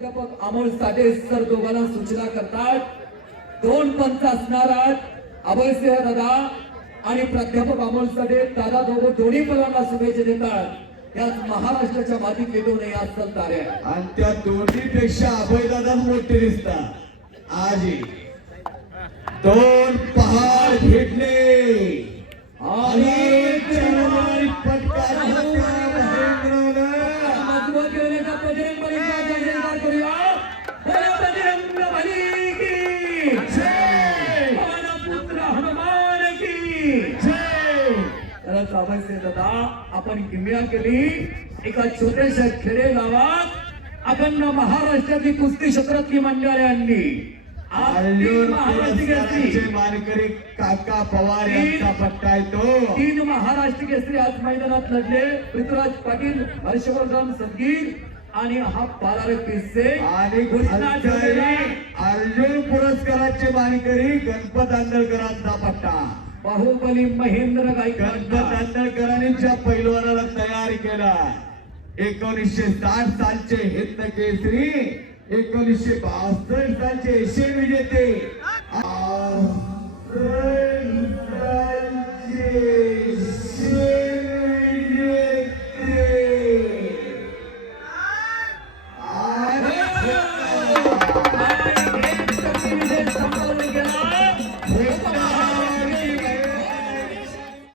प्राध्यापक अमोल साठे सर दोघांना सूचना करतात. दोन पंच असणार आहेत. अभयसिंह दादा आणि प्राध्यापक अमोल साठे दादा दोघं दोन्ही पदांना शुभेच्छा देतात. यात महाराष्ट्राच्या मातीकेतून या असतात तारे आणि त्या दोन्ही पेक्षा अभयदादाच मोठे दिसतात. आजी दोन पहाड भेटले. आणि जय! त्याला दादा. आपण किमया केली. एका छोट्याशा खेडे गावात अखंड महाराष्ट्रातली कुस्ती क्षेत्रातली मंडळी आणली आज तीन अर्जुन महाराष्ट्र पुरस्काराचे केसरी मानकरी काका पवार यांचा पट्टा आहे तो. तीन महाराष्ट्र केसरी आज मैदानात लढले. पृथ्वीराज पाटील हर्षवर्धन सदगीर आणि हा पालार किस्से आणि अर्जुन पुरस्काराचे मानकरी गणपत आंदळकरांचा पट्टा. बाहुबली महेंद्र गणपत गायकवाड आंदळकरांनी पैलवानाला तयार केला. एकोणीसशे साठ सालचे हिंद केसरी एकोणीसशे बासष्ट सालचे एशियन विजेते. आ